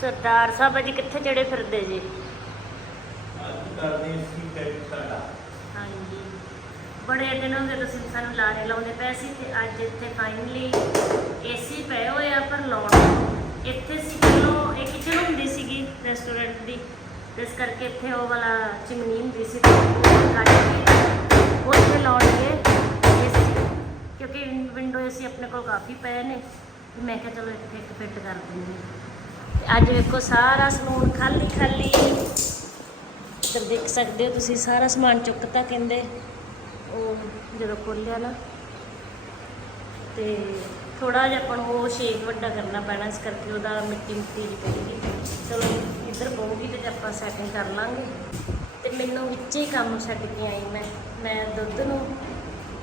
ਸਰਦਾਰ ਸਾਹਿਬ ਅੱਜ ਕਿੱਥੇ ਚੜੇ ਫਿਰਦੇ ਜੀ? ਅੱਜ ਕਰਦੇ ਸੀ ਟੈਕ ਸਾਡਾ। ਹਾਂਜੀ। ਬੜੇ ਦਿਨ ਹੋ ਗਏ ਤੁਸੀਂ ਸਾਨੂੰ ਲਾਰੇ ਲਾਉਂਦੇ ਪਏ ਸੀ ਤੇ ਅੱਜ ਇੱਥੇ ਫਾਈਨਲੀ ਏਸੀ ਪਏ ਹੋਏ ਆ ਪਰ ਲਾਉਣ। ਇੱਥੇ ਸੀ ਪਹਿਲਾਂ ਇਹ ਕਿਚਨ ਹੁੰਦੀ ਸੀਗੀ ਰੈਸਟੋਰੈਂਟ ਦੀ। ਇਸ ਕਰਕੇ ਇੱਥੇ ਉਹ ਵਾਲਾ ਚਿਮਨੀ ਹੁੰਦੀ ਸੀ ਉਹ ਕੱਢ ਕੇ ਉੱਥੇ ਲਾਉਣਗੇ ਏਸੀ ਕਿਉਂਕਿ ਵਿੰਡੋ ਏਸੀ ਆਪਣੇ ਕੋਲ ਕਾਫੀ ਪਏ ਨੇ। ਮੈਂ ਕਿਹਾ ਚਲੋ ਇੱਥੇ ਇੱਕ ਫਿੱਟ ਕਰ ਦਿੰਦੇ। ਅੱਜ ਵੇਖੋ ਸਾਰਾ ਸਲੂਨ ਖਾਲੀ ਖਾਲੀ। ਇੱਧਰ ਦੇਖ ਸਕਦੇ ਹੋ ਤੁਸੀਂ, ਸਾਰਾ ਸਮਾਨ ਚੁੱਕਤਾ ਕਹਿੰਦੇ। ਉਹ ਜਦੋਂ ਖੋਲਿਆ ਨਾ, ਤੇ ਥੋੜਾ ਜਿਹਾ ਆਪਾਂ ਨੂੰ ਉਹ ਸ਼ੇਕ ਵੱਡਾ ਕਰਨਾ ਪੈਣਾ, ਇਸ ਕਰਕੇ ਉਹਦਾ ਮਿੱਟੀ ਮਿੱਟੀ ਜਿਹੀ ਪੈਂਦੀ ਚਲੋ ਇੱਧਰ ਪਊਗੀ ਤੇ ਆਪਾਂ ਸੈਟਿੰਗ ਕਰ ਲਾਂਗੇ। ਤੇ ਮੈਨੂੰ ਵਿੱਚ ਹੀ ਕੰਮ ਛੱਡ ਕੇ ਆਈ ਮੈਂ। ਮੈਂ ਦੁੱਧ ਨੂੰ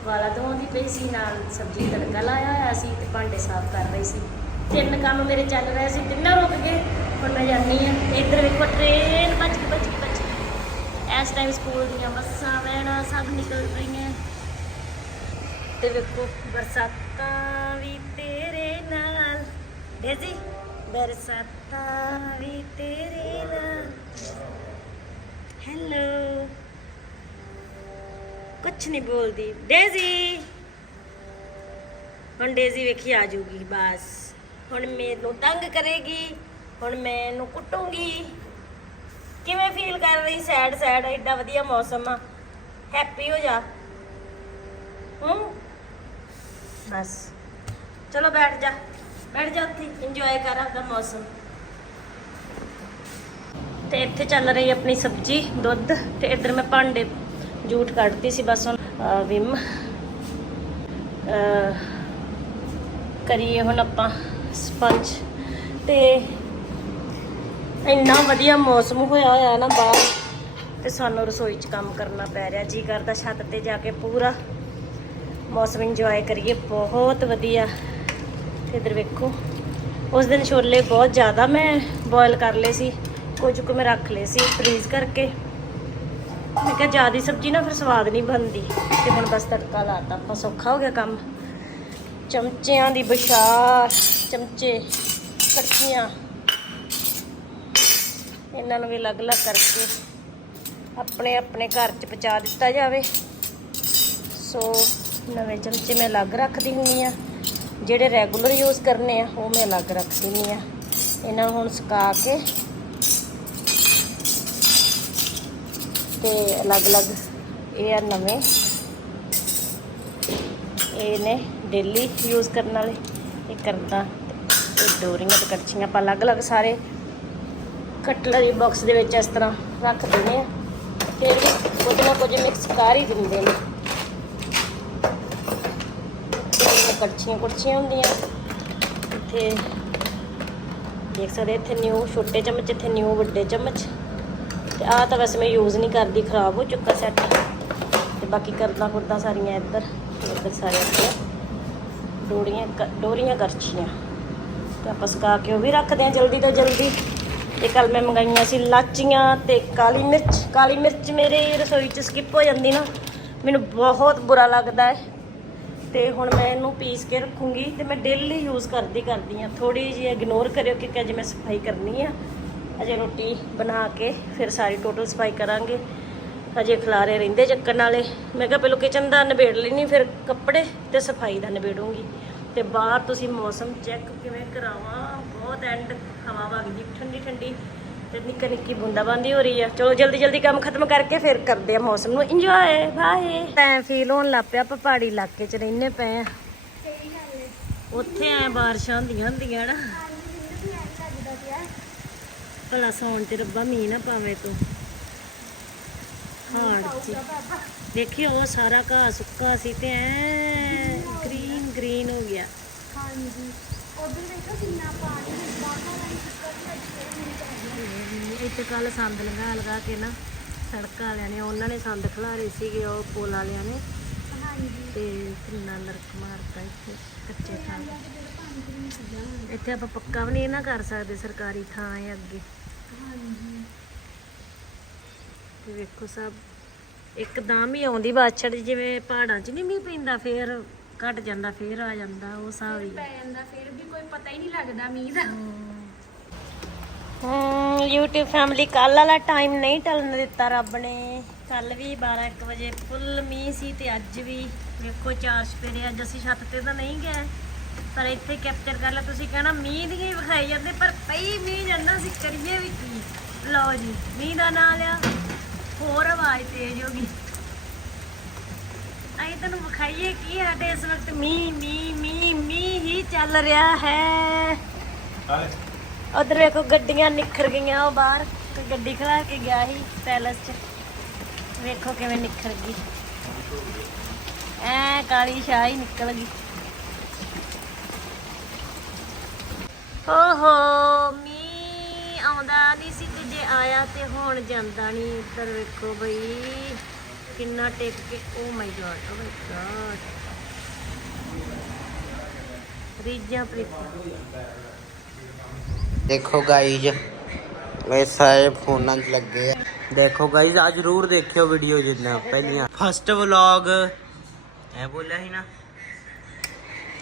ਵਾਲਾ ਧੋਂਦੀ ਪਈ ਸੀ, ਨਾਲ ਸਬਜ਼ੀ ਤੜਕਾ ਲਾਇਆ ਹੋਇਆ ਸੀ ਤੇ ਭਾਂਡੇ ਸਾਫ਼ ਕਰ ਰਹੀ ਸੀ। ਤਿੰਨ ਕੰਮ ਮੇਰੇ ਚੱਲ ਰਹੇ ਸੀ, ਤਿੰਨਾਂ ਰੁਕ ਗਏ, ਹੁਣ ਮੈਂ ਜਾਂਦੀ ਆ ਇੱਧਰ ਵੇਖੋ ਟ੍ਰੇਨ ਭੱਜ ਕੇ ਭੱਜ ਕੇ ਭੱਜ ਕੇ। ਇਸ ਟਾਈਮ ਸਕੂਲ ਦੀਆਂ ਬੱਸਾਂ ਵੈਨਾਂ ਸਭ ਨਿਕਲ ਰਹੀਆਂ। ਤੇ ਵੇਖੋ, ਬਰਸਾਤਾਂ ਵੀ ਤੇਰੇ ਨਾਲ। ਡੇਜ਼ੀ, ਬਰਸਾਤਾਂ ਵੀ ਤੇਰੇ ਨਾਲ। ਹੈਲੋ ਕੁਛ ਨਹੀਂ ਬੋਲਦੀ। ਡੇਜ਼ੀ। ਹੁਣ ਡੇਜ਼ੀ ਵੇਖੀ ਆ ਜਾਊਗੀ, ਬਸ। ਹੁਣ ਮੈਨੂੰ ਤੰਗ ਕਰੇਗੀ ਹੁਣ ਮੈਂ ਇਹਨੂੰ ਕੁੱਟੂੰਗੀ। ਕਿਵੇਂ ਫੀਲ ਕਰ ਰਹੀ ਸੈਡ ਸੈਡ ਐਡਾ ਵਧੀਆ ਮੌਸਮ ਆ। ਹੈਪੀ ਹੋ ਜਾ। ਹੂੰ? ਬਸ। ਚਲੋ ਬੈਠ ਜਾ। ਬੈਠ ਜਾ ਉੱਥੇ ਇੰਜੋਏ ਕਰ ਆਪਦਾ ਮੌਸਮ। ਤੇ ਇੱਥੇ ਚੱਲ ਰਹੀ ਆਪਣੀ ਸਬਜ਼ੀ ਦੁੱਧ ਤੇ ਇੱਧਰ ਮੈਂ ਭਾਂਡੇ ਜੂਠ ਕੱਢਦੀ ਸੀ ਬਸ ਹੁਣ। ਵਿਮ। ਅਹ, ਕਰੀਏ ਹੁਣ ਆਪਾਂ। ਸਪੰਜ ਤੇ ਇੰਨਾ ਵਧੀਆ ਮੌਸਮ ਹੋਇਆ ਹੋਇਆ ਨਾ ਬਾਹਰ, ਤੇ ਸਾਨੂੰ ਰਸੋਈ 'ਚ ਕੰਮ ਕਰਨਾ ਪੈ ਰਿਹਾ। ਜੀ ਕਰਦਾ ਛੱਤ ਤੇ ਜਾ ਕੇ ਪੂਰਾ। ਮੌਸਮ ਇੰਜੋਏ ਕਰੀਏ, ਬਹੁਤ ਵਧੀਆ। ਤੇ ਇਧਰ ਵੇਖੋ, ਉਸ ਦਿਨ ਛੋਲੇ ਬਹੁਤ ਜ਼ਿਆਦਾ ਮੈਂ ਬੋਇਲ ਕਰ ਲਏ ਸੀ। ਕੁਝ ਕੁ ਮੈਂ ਰੱਖ ਲਏ ਸੀ ਫਰੀਜ਼ ਕਰਕੇ। ਮੈਂ ਕਿਹਾ, ਜਿਆਦੀ ਸਬਜ਼ੀ ਨਾ ਫਿਰ ਸਵਾਦ ਨਹੀਂ ਬਣਦੀ। ਤੇ ਹੁਣ ਬਸ ਤੜਕਾ ਲਾਤਾ ਆਪਾਂ ਸੌਖਾ ਹੋ ਗਿਆ ਕੰਮ। ਚਮਚਿਆਂ ਦੀ ਬਸ਼ਾਰ, ਚਮਚੇ, ਕੜਛੀਆਂ। ਇਹਨਾਂ ਨੂੰ ਵੀ ਅਲੱਗ-ਅਲੱਗ ਕਰਕੇ ਆਪਣੇ ਆਪਣੇ ਘਰ 'ਚ ਪਹੁੰਚਾ ਦਿੱਤਾ ਜਾਵੇ। ਸੋ ਨਵੇਂ ਚਮਚੇ ਮੈਂ ਅਲੱਗ ਰੱਖਦੀ ਹੁੰਦੀ ਆ ਜਿਹੜੇ ਰੈਗੂਲਰ ਯੂਜ਼ ਕਰਨੇ ਆ, ਉਹ ਮੈਂ ਅਲੱਗ ਰੱਖ ਦਿੰਦੀ ਆ ਇਹਨਾਂ ਨੂੰ ਹੁਣ ਸੁਕਾ ਕੇ ਤੇ ਅਲੱਗ-ਅਲੱਗ ਇਹ ਆ ਨਵੇਂ। ਇਹ ਨੇ ਡੇਲੀ ਯੂਜ਼ ਕਰਨ ਵਾਲੇ। ਇਹ ਕਰਦਾ ਇਹ ਡੋਰੀਆਂ ਤੇ ਕੜਛੀਆਂ ਆਪਾਂ ਅਲੱਗ-ਅਲੱਗ ਸਾਰੇ ਕਟਲਰੀ ਬਾਕਸ ਦੇ ਵਿੱਚ ਇਸ ਤਰ੍ਹਾਂ ਰੱਖ ਦਿੰਦੇ ਆ। ਫਿਰ ਵੀ ਕੁਝ ਨਾ ਕੁਝ ਮਿਕਸ ਕਰ ਹੀ ਦਿੰਦੇ ਨੇ। ਕੜਛੀਆਂ ਕੁੜਛੀਆਂ ਹੁੰਦੀਆਂ। ਇੱਥੇ ਦੇਖ ਸਕਦੇ ਇੱਥੇ ਨਿਊ ਛੋਟੇ ਚਮਚ, ਇੱਥੇ ਨਿਊ ਵੱਡੇ ਚਮਚ। ਤੇ ਆਹ ਤਾਂ ਵੈਸੇ ਮੈਂ ਯੂਜ਼ ਨਹੀਂ ਕਰਦੀ, ਖਰਾਬ ਹੋ ਚੁੱਕਾ ਸੈੱਟ ਤੇ ਬਾਕੀ ਕਰਦਾ ਕੁਰਦਾ ਸਾਰੀਆਂ ਇੱਧਰ ਇੱਧਰ ਸਾਰੇ ਆਪਣੇ। ਡੋਰੀਆਂ ਕ- ਡੋਰੀਆਂ ਕਰਛੀਆਂ ਤੇ ਆਪਾਂ ਸੁਕਾ ਕੇ ਉਹ ਵੀ ਰੱਖਦੇ ਆ ਜਲਦੀ ਤੋਂ ਜਲਦੀ। ਤੇ ਕੱਲ ਮੈਂ ਮੰਗਾਈਆਂ ਸੀ ਲਾਚੀਆਂ ਤੇ ਕਾਲੀ ਮਿਰਚ। ਕਾਲੀ ਮਿਰਚ ਮੇਰੇ ਰਸੋਈ 'ਚ ਸਕਿਪ ਹੋ ਜਾਂਦੀ ਨਾ, ਮੈਨੂੰ ਬਹੁਤ ਬੁਰਾ ਲੱਗਦਾ ਹੈ। ਤੇ ਹੁਣ ਮੈਂ ਇਹਨੂੰ ਪੀਸ ਕੇ ਰੱਖੂੰਗੀ ਤੇ ਮੈਂ ਡੇਲੀ ਯੂਜ਼ ਕਰਦੀ ਕਰਦੀ ਆ ਥੋੜੀ ਜਿਹੀ ਇਗਨੋਰ ਕਰਿਓ ਕਿ ਅੱਜ ਮੈਂ ਸਫ਼ਾਈ ਕਰਨੀ ਆ। ਅਜੇ ਰੋਟੀ ਬਣਾ ਕੇ ਫਿਰ ਸਾਰੀ ਟੋਟਲ ਸਫ਼ਾਈ ਕਰਾਂਗੇ। ਅਜੇ ਖਲਾਰੇ ਰਹਿੰਦੇ ਚੱਕਣ ਵਾਲੇ। ਮੈਂ ਕਿਹਾ ਪਹਿਲਾਂ ਕਿਚਨ ਦਾ ਨਿਬੇੜ ਲੈਣੀ ਫਿਰ ਕੱਪੜੇ ਤੇ ਸਫ਼ਾਈ ਦਾ ਨਿਬੇੜੂੰਗੀ। ਤੇ ਬਾਹਰ ਤੁਸੀਂ ਮੌਸਮ ਚੈੱਕ ਕਿਵੇਂ ਕਰਾਵਾਂ? ਬਹੁਤ ਐਂਡ ਹਵਾ ਵਗਦੀ ਠੰਡੀ ਠੰਡੀ। ਤੇ ਨਿੱਕੀ ਨਿੱਕੀ ਬੂੰਦਾਬਾਂਦੀ ਹੋ ਰਹੀ ਆ। ਚਲੋ ਜਲਦੀ ਜਲਦੀ ਕੰਮ ਖਤਮ ਕਰਕੇ ਫਿਰ ਕਰਦੇ ਆ ਮੌਸਮ ਨੂੰ। ਇੰਜੋਏ ਬਾਏ ਟਾਈਮ ਫੀਲ ਹੋਣ ਲੱਗ ਪਿਆ ਆਪਾਂ ਪਹਾੜੀ ਇਲਾਕੇ 'ਚ ਰਹਿੰਦੇ ਪਏ ਆ। ਉੱਥੇ ਐ ਬਾਰਿਸ਼ਾਂ ਹੁੰਦੀਆਂ ਹੁੰਦੀਆਂ ਨਾ। ਭਲਾ ਸੌਣ ਚ ਰੱਬਾ ਮੀਂਹ ਨਾ ਪਾਵੇ ਤੂੰ। ਹਾੜ ਦੇਖਿਓ ਉਹ ਸਾਰਾ ਘਾਹ ਸੁੱਕਾ ਸੀ ਤੇ ਐ ਗ੍ਰੀਨ ਗ੍ਰੀਨ ਹੋ ਗਿਆ। ਹਾਂਜੀ। ਉਧਰ ਦੇਖੋ ਕਿੰਨਾ ਪਾਣੀ ਬਾਹਰ ਆਈ ਚੁੱਕਾ ਇੱਥੇ ਕੱਲ ਸੰਦ ਲਗਾ ਲਗਾ ਕੇ ਨਾ ਸੜਕ ਵਾਲਿਆਂ ਨੇ ਉਹਨਾਂ ਨੇ ਸੰਦ ਖਿਲਾਰੇ ਸੀਗੇ ਉਹ ਪੁਲ ਵਾਲਿਆਂ ਨੇ। ਤੇ ਕਿੰਨਾ ਨਰਕ ਮਾਰਤਾ ਇੱਥੇ ਕੱਚੇ ਥਾਂ ਇੱਥੇ ਆਪਾਂ ਪੱਕਾ ਵੀ ਨਹੀਂ ਨਾ ਕਰ ਸਕਦੇ ਸਰਕਾਰੀ ਥਾਂ ਹੈ ਅੱਗੇ ਹਾਂਜੀ ਤੇ ਵੇਖੋ ਸਭ। ਇੱਕਦਮ ਹੀ ਆਉਂਦੀ ਬਾਛੜ ਜਿਵੇਂ ਪਹਾੜਾਂ 'ਚ ਨਹੀਂ ਮੀਂਹ ਪੈਂਦਾ ਫੇਰ ਘਟ ਜਾਂਦਾ ਫੇਰ ਆ ਜਾਂਦਾ ਉਹ ਹਿਸਾਬ ਹੀ। ਪੈ ਜਾਂਦਾ ਫਿਰ ਵੀ ਕੋਈ ਪਤਾ ਹੀ ਨਹੀਂ ਲੱਗਦਾ ਮੀਂਹ ਦਾ। YouTube ਫੈਮਿਲੀ ਕੱਲ ਵਾਲਾ ਟਾਈਮ ਨਹੀਂ ਟਲਣ ਦਿੱਤਾ ਰੱਬ ਨੇ। ਕੱਲ ਵੀ 12 1 ਵਜੇ ਫੁੱਲ ਮੀਂਹ ਸੀ ਤੇ ਅੱਜ ਵੀ। ਵੇਖੋ ਚਾਰ ਸਪੇਰੇ ਅੱਜ ਅਸੀਂ ਛੱਤ ਤੇ ਤਾਂ ਨਹੀਂ ਗਏ। ਪਰ ਇੱਥੇ ਕੈਪਚਰ ਕਰ ਲਿਆ ਤੁਸੀਂ ਕਹਿਣਾ ਮੀਂਹ ਦੀਆਂ ਹੀ ਵਿਖਾਈ ਜਾਂਦੇ ਪਰ ਪਈ ਮੀਂਹ ਜਾਂਦਾ ਸੀ ਕਰੀਏ ਵੀ ਕੀ। ਲਓ ਜੀ ਮੀਂਹ ਦਾ ਨਾਂ ਲਿਆ। ਹੋਰ ਆਵਾਜ਼ ਤੇਜ਼ ਹੋ ਗਈ। ਅਸੀਂ ਤੁਹਾਨੂੰ ਵਿਖਾਈਏ ਕੀ ਸਾਡੇ ਇਸ ਵਕਤ ਮੀਂਹ ਮੀਂਹ ਮੀਂਹ ਮੀਂਹ ਹੀ ਚੱਲ ਰਿਹਾ ਹੈ। ਉਧਰ ਵੇਖੋ ਗੱਡੀਆਂ ਨਿਖਰ ਗਈਆਂ ਉਹ ਬਾਹਰ। ਕੋਈ ਗੱਡੀ ਖੜਾ ਕੇ ਗਿਆ ਸੀ ਪੈਲਸ 'ਚ। ਵੇਖੋ ਕਿਵੇਂ ਨਿਖਰ ਗਈ। ਐ ਕਾਲੀ ਸ਼ਾਹ ਨਿਕਲ ਗਈ। ਓਹੋ ਆਉਂਦਾ ਨਹੀਂ ਸੀ ਤੇ ਜੇ ਆਇਆ ਤੇ ਹੁਣ ਜਾਂਦਾ ਨਹੀਂ। ਇੱਧਰ ਵੇਖੋ ਬਈ ਕਿੰਨਾ ਟਿਕ ਕੇ ਓ ਮਾਈ ਗॉड ਓ ਮਾਈ ਗॉड ਰੀਜਾਂ ਪ੍ਰੀਤਾਂ ਦੇਖੋ ਗਾਈਜ਼ ਇਹ ਸਾਰੇ ਫੋਨਾਂ 'ਚ ਲੱਗੇ ਆ। ਦੇਖੋ ਗਾਈਜ਼ ਆ ਜਰੂਰ ਦੇਖਿਓ ਵੀਡੀਓ ਜਿੰਨਾ ਪਹਿਲੀਆਂ। ਫਸਟ ਵਲੌਗ ਐ ਬੋਲਿਆ ਸੀ ਨਾ?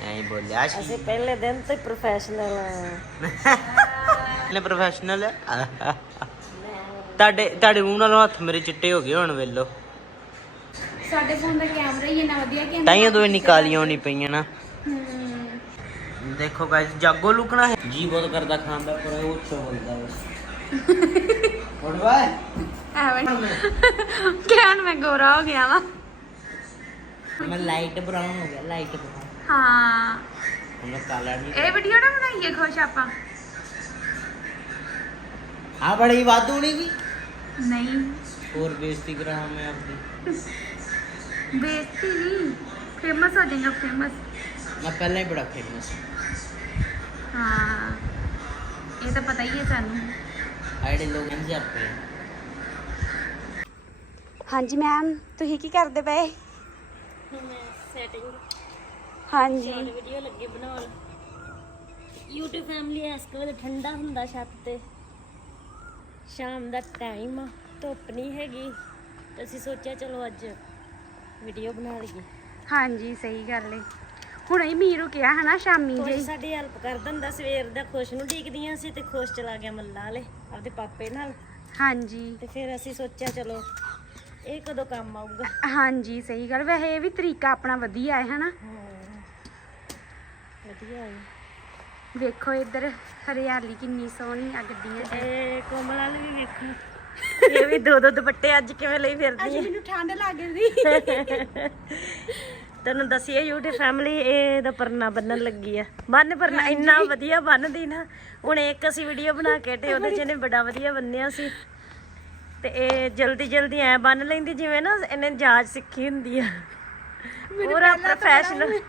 ਐ ਬੋਲਿਆ ਸੀ। ਅਸੀਂ ਪਹਿਲੇ ਦਿਨ ਤੋਂ ਹੀ ਪ੍ਰੋਫੈਸ਼ਨਲ ਆ। ਨੇ ਪ੍ਰੋਫੈਸ਼ਨਲ ਤੁਹਾਡੇ ਤੁਹਾਡੇ ਮੂੰਹ ਨਾਲੋਂ ਹੱਥ ਮੇਰੇ ਚਿੱਟੇ ਹੋ ਗਏ ਹੁਣ ਵੇਲੋ। ਸਾਡੇ ਫੋਨ ਦਾ ਕੈਮਰਾ ਹੀ ਇੰਨਾ ਵਧੀਆ ਕਿ ਤਾਈਆਂ ਤੋਂ ਇੰਨੀ ਕਾਲੀਆਂ ਹੋਣੀ ਪਈਆਂ ਨਾ। ਦੇਖੋ ਗਾਈਜ਼ ਜਾਗੋ ਲੁਕਣਾ ਹੈ। ਜੀ ਬਹੁਤ ਕਰਦਾ ਖਾਣ ਦਾ ਪਰ ਉਹ ਚੋਲਦਾ ਬਸ। ਹੁਣ ਬਾਏ ਐਵੇਂ। ਕਿਹਨ ਮੈਂ ਗੋਰਾ ਹੋ ਗਿਆ ਵਾ। ਮੈਂ ਲਾਈਟ ਬਰਾਊਨ ਹੋ ਗਿਆ ਲਾਈਟ ਬਰਾਊਨ ਹਾਂ। ਹੁਣ ਮੈਂ ਕਾਲਾ ਨਹੀਂ ਇਹ ਵੀਡੀਓ ਨਾ ਬਣਾਈਏ ਖੁਸ਼ ਆਪਾਂ। ਆ ਬੜੀ ਵਾਧੂ ਨਹੀਂ ਗਈ ਨਹੀਂ। ਹੋਰ ਬੇਇੱਜ਼ਤੀ ਕਰਾਂ ਮੈਂ ਆਪਣੀ ਬੇਇੱਜ਼ਤੀ ਨਹੀਂ ਫੇਮਸ ਹੋ ਜਾਏਗਾ ਫੇਮਸ ਮੈਂ ਪਹਿਲਾਂ ਹੀ ਬੜਾ ਫੇਮਸ ਹਾਂ। ਇਹ ਤਾਂ ਪਤਾ ਹੀ ਹੈ ਸਾਨੂੰ। ਆਈਡੇ ਲੋਕ ਇੰਜ ਆਪੇ। ਹਾਂਜੀ ਮੈਮ ਤੁਸੀਂ ਕੀ ਕਰਦੇ ਪਏ? ਸੈਟਿੰਗ ਹਾਂਜੀ। ਵੀਡੀਓ ਲੱਗੇ ਬਣਾਉਣ। YouTube ਫੈਮਿਲੀ ਇਸ ਵੇਲੇ ਠੰਡਾ ਹੁੰਦਾ ਛੱਤ ਤੇ। ਸ਼ਾਮ ਦਾ ਟਾਈਮ ਆ ਧੁੱਪ ਨਹੀਂ ਹੈਗੀ। ਤੇ ਅਸੀਂ ਸੋਚਿਆ ਚਲੋ ਅੱਜ ਵੀਡੀਓ ਬਣਾ ਲਈਏ। ਹਾਂਜੀ ਸਹੀ ਗੱਲ ਏ। ਹੁਣ ਇਹ ਮੀਰੂ ਕਿਹਾ ਹਨਾ ਸ਼ਾਮੀ ਕੋਈ ਜੀ। ਸਾਡੀ ਹੈਲਪ ਕਰ ਦਿੰਦਾ ਸਵੇਰ ਦਾ ਖੁਸ਼ ਨੂੰ ਢੀਕਦੀਆਂ ਸੀ ਤੇ ਖੁਸ਼ ਚਲਾ ਗਿਆ ਮੱਲਾ ਵਾਲੇ ਆਪਦੇ ਪਾਪੇ ਨਾਲ। ਹਾਂਜੀ। ਤੇ ਫਿਰ ਅਸੀਂ ਸੋਚਿਆ ਚਲੋ ਇਹ ਕਦੋਂ ਕੰਮ ਆਊਗਾ? ਹਾਂਜੀ ਸਹੀ ਗੱਲ। ਵੈਸੇ ਇਹ ਵੀ ਤਰੀਕਾ ਆਪਣਾ ਵਧੀਆ ਹੈ ਹਨਾ। ਵਧੀਆ ਹੈ ਵੇਖੋ ਇੱਧਰ ਹਰਿਆਲੀ ਕਿੰਨੀ ਸੋਹਣੀ ਆ ਗੱਡੀਆਂ ਇਹ ਕੋਮਲ ਵਾਲ ਵੀ ਵੇਖੋ। ਇਹ ਵੀ ਦੋ ਦੋ ਦੁਪੱਟੇ ਅੱਜ ਕਿਵੇਂ ਲਈ ਫਿਰਦੀ ਹੈ ਮੈਨੂੰ ਠੰਡ ਲੱਗ ਰਹੀ। ਤੈਨੂੰ ਦਸੀਏ YouTube ਫੈਮਿਲੀ ਇਹ ਦਾ ਪਰਨਾ ਬੰਨਣ ਲੱਗੀ ਆ। ਬੰਨ ਪਰਨਾ ਇੰਨਾ ਵਧੀਆ ਬੰਨਦੀ ਨਾ। ਹੁਣ ਇੱਕ ਅਸੀਂ ਵੀਡੀਓ ਬਣਾ ਕੇ ਤੇ ਉਹਦੇ ਚ ਇਹਨੇ ਬੜਾ ਵਧੀਆ ਬੰਨਿਆ ਸੀ। ਤੇ ਇਹ ਜਲਦੀ ਜਲਦੀ ਐ ਬੰਨ ਲੈਂਦੀ ਜਿਵੇਂ ਨਾ ਇਹਨੇ ਜਾਚ ਸਿੱਖੀ ਹੁੰਦੀ ਆ। ਪੂਰਾ ਪ੍ਰੋਫੈਸ਼ਨਲ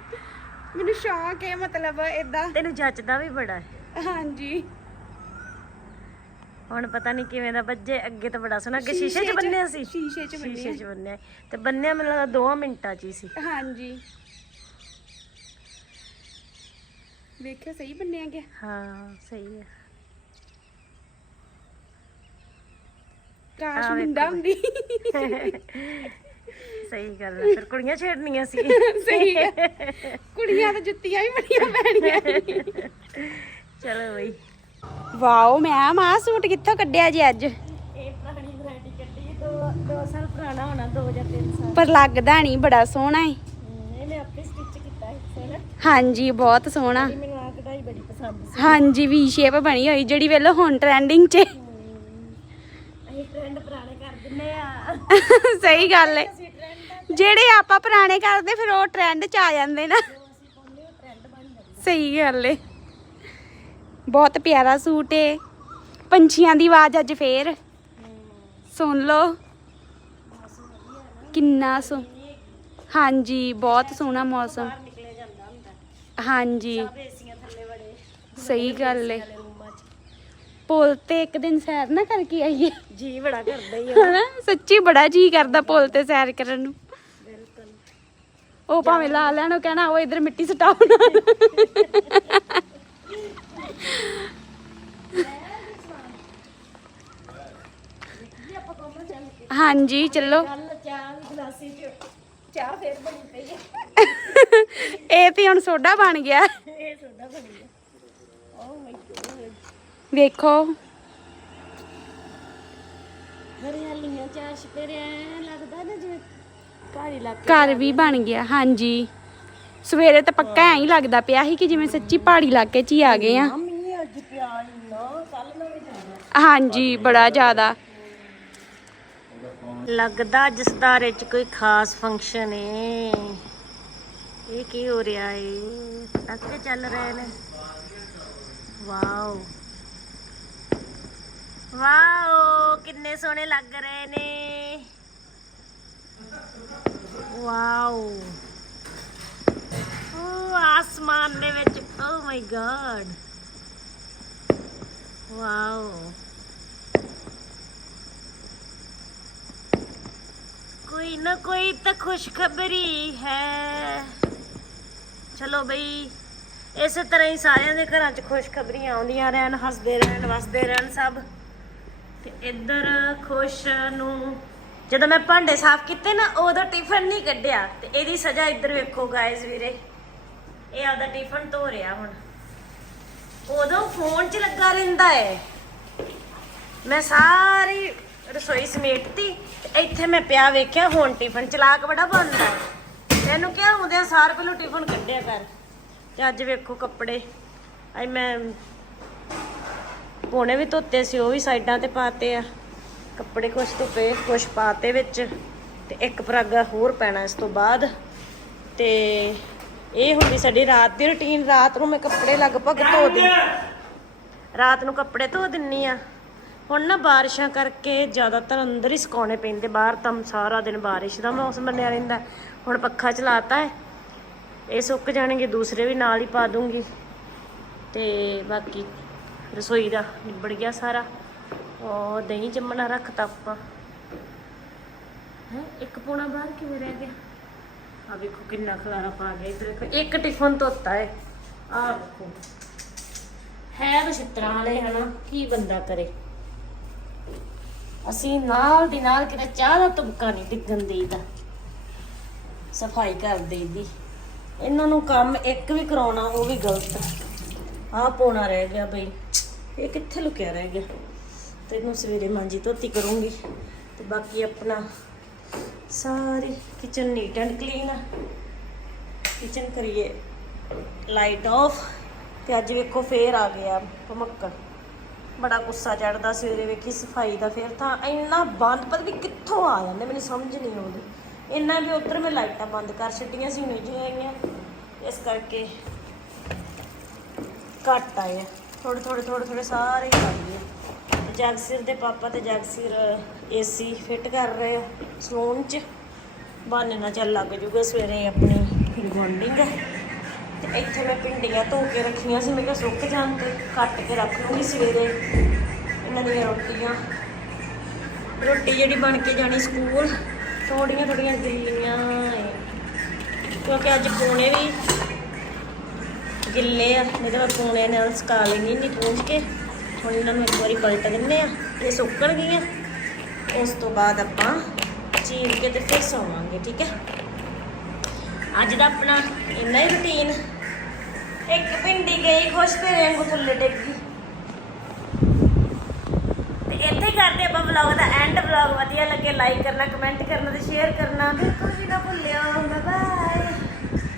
ਮੈਨੂੰ ਸ਼ੌਂਕ ਹੈ ਮਤਲਬ ਇਦਾਂ ਤੈਨੂੰ ਜੱਚਦਾ ਵੀ ਬੜਾ ਹੈ। ਹਾਂਜੀ। ਹੁਣ ਪਤਾ ਨਹੀਂ ਕਿਵੇਂ ਦਾ ਵੱਜੇ ਅੱਗੇ ਤਾਂ ਬੜਾ ਸੋਹਣਾ ਅੱਗੇ ਸ਼ੀਸ਼ੇ 'ਚ ਬੰਨਿਆ ਸੀ। ਸ਼ੀਸ਼ੇ 'ਚ ਬੰਨਿਆ। ਸ਼ੀਸ਼ੇ 'ਚ ਬੰਨਿਆ। ਤੇ ਬੰਨਿਆ ਮੈਨੂੰ ਲੱਗਦਾ 2 ਮਿੰਟਾਂ 'ਚ ਹੀ ਸੀ। ਹਾਂਜੀ। ਵੇਖਿਓ ਸਹੀ ਬੰਨਿਆ ਗਿਆ? ਹਾਂ ਸਹੀ ਹੈ। ਕਾਸ਼ ਮੁੰਡਾ ਹੁੰਦੀ। ਸਹੀ ਗੱਲ ਹੈ ਫਿਰ ਕੁੜੀਆਂ ਛੇੜਨੀਆਂ ਸੀ। ਸਹੀ ਹੈ। ਕੁੜੀਆਂ ਤਾਂ ਜੁੱਤੀਆਂ ਵੀ ਬੜੀਆਂ ਪੈਣੀਆਂ ਚਲੋ ਬਈ। ਵਾਓ ਮੈਮ ਆ ਸੂਟ ਕਿੱਥੋਂ ਕੱਢਿਆ ਜੀ ਅੱਜ? ਇਹ ਪੁਰਾਣੀ ਵੈਰਾਈਟੀ ਕੱਢੀ 2 2 ਸਾਲ ਪੁਰਾਣਾ ਹੋਣਾ 2 ਜਾਂ 3 ਸਾਲ। ਪਰ ਲੱਗਦਾ ਨਹੀਂ ਬੜਾ ਸੋਹਣਾ ਹੈ ਹਮ, ਇਹ ਮੈਂ ਆਪੇ ਸਟਿਚ ਕੀਤਾ ਸੀ ਸੋਹਣਾ ਹਾਂਜੀ ਬਹੁਤ ਸੋਹਣਾ। ਇਹ ਮੈਨੂੰ ਆ ਕਢਾਈ ਬੜੀ ਪਸੰਦ ਸੀ। ਹਾਂਜੀ ਵੀ ਸ਼ੇਪ ਬਣੀ ਹੋਈ ਜਿਹੜੀ ਵੇਲੋ ਹੁਣ ਟ੍ਰੈਂਡਿੰਗ 'ਚ। ਅਸੀਂ ਟ੍ਰੈਂਡ ਪੁਰਾਣੇ ਕਰ ਦਿੰਨੇ ਆ। ਸਹੀ ਗੱਲ ਹੈ ਜਿਹੜੇ ਆਪਾਂ ਪੁਰਾਣੇ ਕਰਦੇ ਫਿਰ ਉਹ ਟ੍ਰੈਂਡ 'ਚ ਆ ਜਾਂਦੇ ਨਾ। ਸਹੀ ਗੱਲ ਏ। ਬਹੁਤ ਪਿਆਰਾ ਸੂਟ ਏ। ਪੰਛੀਆਂ ਦੀ ਆਵਾਜ਼ ਅੱਜ ਫੇਰ। ਸੁਣ ਲਓ। ਕਿੰਨਾ ਸੋ ਹਾਂਜੀ ਬਹੁਤ ਸੋਹਣਾ ਮੌਸਮ। ਹਾਂਜੀ। ਸਹੀ ਗੱਲ ਏ। ਪੁੱਲ ਤੇ ਇੱਕ ਦਿਨ ਸੈਰ ਨਾ ਕਰਕੇ ਆਈਏ। ਜੀ ਬੜਾ ਕਰਦਾ ਹੀ ਹਨਾ ਸੱਚੀ ਬੜਾ ਜੀ ਕਰਦਾ ਪੁੱਲ ਤੇ ਸੈਰ ਕਰਨ ਨੂੰ। ਉਹ ਭਾਵੇਂ ਲਾ ਲੈਣ, ਉਹ ਕਹਿਣਾ, ਉਹ ਇਧਰ ਮਿੱਟੀ ਸਟਾਓ ਨਾ। ਹਾਂਜੀ, ਚੱਲੋ। ਚਾਹ ਫੇਰ ਬਣੀ ਪਈ ਹੈ ਇਹ ਤੇ ਹੁਣ ਸੋਡਾ ਬਣ ਗਿਆ। ਇਹ ਸੋਡਾ ਬਣੀ ਹੈ ਓ ਮਾਈ ਗੋਡ ਵੇਖੋ। ਹਰਿਆਲੀਆਂ ਚਾਸ਼ ਪੇਰਿਆ ਲੱਗਦਾ ਨਾ ਜਿਵੇਂ ਘਰ ਵੀ ਬਣ ਗਿਆ ਹਾਂਜੀ। ਸਵੇਰੇ ਤਾਂ ਪੱਕਾ ਐਂ ਹੀ ਲੱਗਦਾ ਪਿਆ ਸੀ ਕਿ ਜਿਵੇਂ ਸੱਚੀ ਪਹਾੜੀ ਇਲਾਕੇ 'ਚ ਹੀ ਆ ਗਏ ਆ ਮੀਂਹ ਅੱਜ ਪਿਆ ਇੰਨਾ ਕੱਲ ਮੈਂ ਵੀ ਜਾਣਾ। ਹਾਂਜੀ ਬੜਾ ਜ਼ਿਆਦਾ। ਲੱਗਦਾ ਅੱਜ ਸਤਾਰੇ ਚ ਕੋਈ ਖਾਸ ਫੰਕਸ਼ਨ ਏ। ਇਹ ਕੀ ਹੋ ਰਿਹਾ ਏ? ਪਟਾਕੇ ਚੱਲ ਰਹੇ ਨੇ। ਵਾਓ। ਵਾਓ ਕਿੰਨੇ ਸੋਹਣੇ ਲੱਗ ਰਹੇ ਨੇ। ਵਾਓ ਉਹ ਆਸਮਾਨ ਦੇ ਵਿੱਚ ਓ ਮਾਈ ਗॉड ਵਾਓ ਕੋਈ ਨਾ ਕੋਈ ਤਾਂ ਖੁਸ਼ਖਬਰੀ ਹੈ ਚਲੋ ਬਈ ਇਸੇ ਤਰ੍ਹਾਂ ਹੀ ਸਾਰਿਆਂ ਦੇ ਘਰਾਂ 'ਚ ਖੁਸ਼ਖਬਰੀਆਂ ਆਉਂਦੀਆਂ ਰਹਿਣ ਹੱਸਦੇ ਰਹਿਣ ਵਸਦੇ ਰਹਿਣ ਸਭ ਤੇ ਇੱਧਰ ਖੁਸ਼ ਨੂੰ ਜਦੋਂ ਮੈਂ ਭਾਂਡੇ ਸਾਫ਼ ਕੀਤੇ ਨਾ ਉਦੋਂ ਟਿਫਨ ਨਹੀਂ ਕੱਢਿਆ। ਤੇ ਇਹਦੀ ਸਜ਼ਾ ਇੱਧਰ ਵੇਖੋ ਗਾਇਜ਼ ਵੀਰੇ। ਇਹ ਆਪਦਾ ਟਿਫਨ ਧੋ ਰਿਹਾ ਹੁਣ। ਉਦੋਂ ਫੋਨ 'ਚ ਲੱਗਾ ਰਹਿੰਦਾ ਹੈ ਮੈਂ ਸਾਰੀ ਰਸੋਈ ਸਮੇਟਤੀ, ਤੇ ਇੱਥੇ ਮੈਂ ਪਿਆ ਵੇਖਿਆ, ਹੁਣ ਟਿਫਨ ਚਲਾਕ ਬੜਾ ਬਣਦਾ ਹੈ ਤੈਨੂੰ ਕਿਹਾ ਹੁੰਦਿਆਂ ਸਾਰ ਪਹਿਲੋਂ ਟਿਫਨ ਕੱਢਿਆ ਕਰ। ਤੇ ਅੱਜ ਵੇਖੋ ਕੱਪੜੇ। ਅੱਜ ਮੈਂ, ਪੋਣੇ ਵੀ ਧੋਤੇ ਸੀ, ਉਹ ਵੀ ਸਾਈਡਾਂ ਤੇ ਪਾਤੇ ਆ। ਕੱਪੜੇ ਕੁਛ ਧੁੱਪੇ, ਕੁਛ ਪਾਤੇ ਵਿੱਚ ਤੇ ਇੱਕ ਪਰਾਗਾ ਹੋਰ ਪੈਣਾ ਇਸ ਤੋਂ ਬਾਅਦ। ਤੇ ਇਹ ਹੁੰਦੀ ਸਾਡੀ ਰਾਤ ਦੀ ਰੁਟੀਨ ਰਾਤ ਨੂੰ ਮੈਂ ਕੱਪੜੇ ਲਗਭਗ ਧੋ ਦਿੰਦੀ। ਰਾਤ ਨੂੰ ਕੱਪੜੇ ਧੋ ਦਿੰਨੀ ਆ। ਹੁਣ ਨਾ ਬਾਰਿਸ਼ਾਂ ਕਰਕੇ ਜ਼ਿਆਦਾਤਰ ਅੰਦਰ ਹੀ ਸੁਕਾਉਣੇ ਪੈਂਦੇ, ਬਾਹਰ ਤਾਂ ਸਾਰਾ ਦਿਨ ਬਾਰਿਸ਼ ਦਾ ਮੌਸਮ ਬਣਿਆ ਰਹਿੰਦਾ। ਹੁਣ ਪੱਖਾ ਚਲਾਤਾ ਹੈ, ਇਹ ਸੁੱਕ ਜਾਣਗੇ, ਦੂਸਰੇ ਵੀ ਨਾਲ ਹੀ ਪਾ ਦੂੰਗੀ। ਤੇ ਬਾਕੀ ਰਸੋਈ ਦਾ ਨਿਬੜ ਗਿਆ ਸਾਰਾ। ਉਹ ਦਹੀਂ ਜੰਮਣਾ ਰੱਖਤਾ ਆਪਾਂ। ਹੈ ਇੱਕ ਪੋਣਾ ਬਾਹਰ ਕਿਵੇਂ ਰਹਿ ਗਿਆ? ਆ ਵੇਖੋ ਕਿੰਨਾ ਖਲਾਰਾ ਪਾ ਗਿਆ ਇਧਰ ਇੱਕ। ਟਿਫਨ ਧੋਤਾ ਹੈ ਆ ਵੇਖੋ। ਹੈ ਬਸ਼ਤਰਾਂ ਵਾਲੇ ਹਨਾ? ਕੀ ਬੰਦਾ ਕਰੇ? ਅਸੀਂ ਨਾਲ ਦੀ ਨਾਲ ਕਿਤੇ ਚਾਹ ਦਾ ਤੁਬਕਾ ਨਹੀਂ ਡਿੱਗਣ ਦੇਈਦਾ। ਸਫ਼ਾਈ ਕਰ ਦੇਈਦੀ। ਇਹਨਾਂ ਨੂੰ ਕੰਮ ਇੱਕ ਵੀ ਕਰਾਉਣਾ ਉਹ ਵੀ ਗਲਤ। ਆਹ ਪੋਣਾ ਰਹਿ ਗਿਆ ਬਈ। ਇਹ ਕਿੱਥੇ ਲੁਕਿਆ ਰਹਿ ਗਿਆ? ਤੇ ਇਹਨੂੰ ਸਵੇਰੇ ਮਾਂਜੀ ਧੋਤੀ ਕਰੂੰਗੀ ਤੇ ਬਾਕੀ ਆਪਣਾ ਸਾਰੀ ਕਿਚਨ ਨੀਟ ਐਂਡ ਕਲੀਨ ਆ। ਕਿਚਨ ਕਰੀਏ ਲਾਈਟ ਆਫ ਤੇ ਅੱਜ ਵੇਖੋ ਫੇਰ ਆ ਗਿਆ ਭਮੱਕੜ। ਬੜਾ ਗੁੱਸਾ ਚੜਦਾ ਸਵੇਰੇ ਵੇਖੀ ਸਫ਼ਾਈ ਦਾ ਫੇਰ ਤਾਂ ਇੰਨਾ ਬੰਦ, ਪਤਾ ਵੀ ਕਿੱਥੋਂ ਆ ਜਾਂਦੇ, ਮੈਨੂੰ ਸਮਝ ਨਹੀਂ ਆਉਂਦੀ। ਇੰਨਾ ਵੀ ਉੱਧਰ ਮੈਂ ਲਾਈਟਾਂ ਬੰਦ ਕਰ ਛੱਡੀਆਂ ਸੀ ਨਹੀਂ ਜਿਹੀਆਂ ਆਈਆਂ। ਇਸ ਕਰਕੇ ਘੱਟ ਆਏ ਆ। ਥੋੜੇ ਥੋੜੇ ਥੋੜੇ ਥੋੜੇ ਸਾਰੇ ਕਰ ਜਗਸੀਰ ਦੇ ਪਾਪਾ ਤੇ ਜਗਸੀਰ ਏਸੀ ਫਿੱਟ ਕਰ ਰਹੇ ਆ, ਸਲੂਨ 'ਚ। ਬਾਨੇ ਨਾਲ ਚੱਲ ਲੱਗ ਜੂਗਾ ਸਵੇਰੇ ਆਪਣੀ ਰਿਬੌਂਡਿੰਗ ਤੇ ਇੱਥੇ ਮੈਂ ਪਿੰਡੀਆਂ ਧੋ ਕੇ ਰੱਖੀਆਂ ਸੀ, ਮੈਂ ਕਿਹਾ ਸੁੱਕ ਜਾਣ ਤੇ ਕੱਟ ਕੇ ਰੱਖ ਲੂੰਗੀ ਸਵੇਰੇ ਇਹਨਾਂ ਦੀਆਂ ਰੋਟੀਆਂ। ਰੋਟੀ ਜਿਹੜੀ ਬਣ ਕੇ ਜਾਣੀ ਸਕੂਲ ਥੋੜੀਆਂ ਥੋੜੀਆਂ ਗਿੱਲੀਆਂ ਕਿਉਂਕਿ ਅੱਜ ਪੂਣੇ ਵੀ ਗਿੱਲੇ ਆ, ਨਹੀਂ ਤਾਂ ਪੂਣੇ ਨਾਲ ਸੁਕਾ ਲੈਣੀ ਨਹੀਂ ਪੂੰਝ ਕੇ। ਹੁਣ ਇਹਨਾਂ ਨੂੰ ਇੱਕ ਵਾਰੀ ਪਲਟ ਦਿੰਨੇ ਆ ਇਹ ਸੁੱਕਣ ਗਈਆਂ। ਉਸ ਤੋਂ ਬਾਅਦ ਆਪਾਂ ਚੀਰ ਕੇ ਤੇ ਫਿਰ ਸੌਵਾਂਗੇ, ਠੀਕ ਹੈ? ਅੱਜ ਦਾ ਆਪਣਾ ਇੰਨਾ ਹੀ ਰੁਟੀਨ ਇੱਕ ਭਿੰਡੀ ਗਈ, ਖੁਸ਼ ਤੇ ਰੇਂਗੂ ਥੱਲੇ ਡਿੱਗੀ ਤੇ ਇੱਥੇ ਕਰਦੇ ਆਪਾਂ ਵਲੌਗ ਦਾ ਐਂਡ ਵਲੌਗ ਵਧੀਆ ਲੱਗੇ ਲਾਈਕ ਕਰਨਾ ਕਮੈਂਟ ਕਰਨਾ ਤੇ ਸ਼ੇਅਰ ਕਰਨਾ। ਬਿਲਕੁਲ ਵੀ ਨਾ ਭੁੱਲਿਓ ਬਾਏ